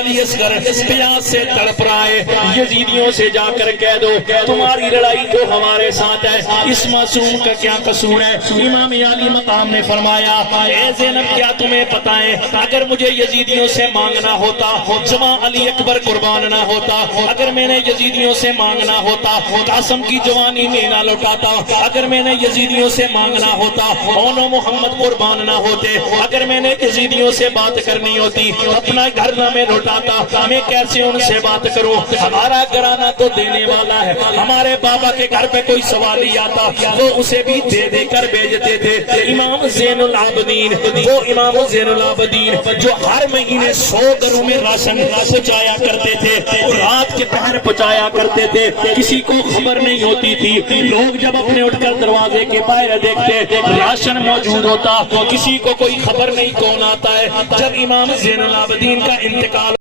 علی اصغر پیاس سے تڑپ رہا ہے، یزیدیوں سے جا کر کہہ دو تمہاری لڑائی تو ہمارے ساتھ ہے، اس معصوم کا کیا قصور ہے؟ امام علی مقام نے فرمایا اے زینب کیا تمہیں پتہ ہے اگر مجھے یزیدیوں سے مانگنا ہوتا جمع علی اکبر قربان نہ ہوتا، اگر میں نے یزیدیوں سے مانگنا ہوتا قاسم کی جوانی میں نہ لوٹاتا، اگر میں نے یزیدیوں سے مانگنا ہوتا اون و محمد قربان نہ ہوتے، اگر میں نے یزیدیوں سے بات کرنی ہوتی اپنا گھر نہ میں لوٹاتا، میں کیسے ان سے بات کروں؟ ہمارا گھرانہ تو دینے والا ہے، ہمارے بابا کے گھر پہ کوئی سوالی آتا وہ اسے بھی دے دے کر بھیجتے تھے۔ امام زین العابدین، وہ امام زین العابدین جو ہر مہینے 100 گھروں میں راشن پہنچایا کرتے تھے، رات کے پہر پہنچایا کرتے تھے، کسی کو خبر نہیں ہوتی تھی، لوگ جب اپنے اٹھ کر دروازے کے باہر دیکھتے راشن موجود ہوتا، کسی کو کوئی خبر نہیں کون آتا ہے۔ جب امام زین العابدین کا انتقال